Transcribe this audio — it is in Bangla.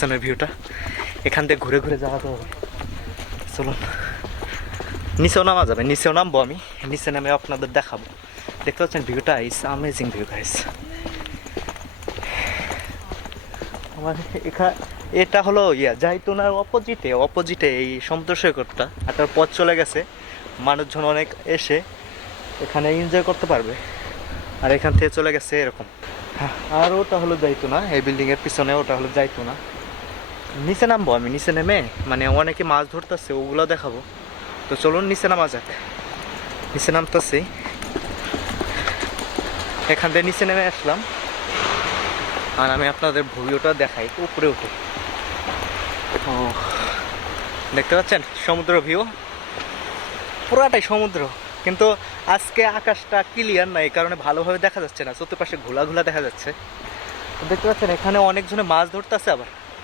সামনের ভিউটা এখান থেকে ঘুরে ঘুরে যাওয়া তো চলুন নিচেও নামা যাবে, নিচেও নামবো আমি, নিচে নামে আপনাদের দেখাবো। দেখতে পাচ্ছেন ভিউটা ইস আমেজিং ভিউ গাইস। আমার এটা হলো জাইতুনার অপোজিটে এই সমুদ্র সৈকতটা। একটা পথ চলে গেছে, মানুষজন অনেক এসে এখানে এনজয় করতে পারবে। আর এখান থেকে চলে গেছে এরকম। হ্যাঁ, আর ওটা হলো জাইতুনা, এই বিল্ডিংয়ের পিছনে ওটা হলো জাইতুনা। নিচে নামবো আমি, নিচে নেমে মানে অনেকে মাছ ধরতেছে ওগুলো দেখাবো। তো চলুন নিচে নামা যাক। নিচে নামতেছি, এখান থেকে নিচে নেমে আসলাম। আর আমি আপনাদের ভিউটা দেখাই উপরে উঠে। ও দেখতে পাচ্ছেন সমুদ্র ভিউ, পুরাটাই সমুদ্র। কিন্তু আজকে আকাশটা ক্লিয়ার না, এই কারণে ভালোভাবে দেখা যাচ্ছে না, চতুর্পাশে ঘোলা ঘোলা দেখা যাচ্ছে। দেখতে পাচ্ছেন এখানে অনেকজনে মাছ ধরতেছে আবার।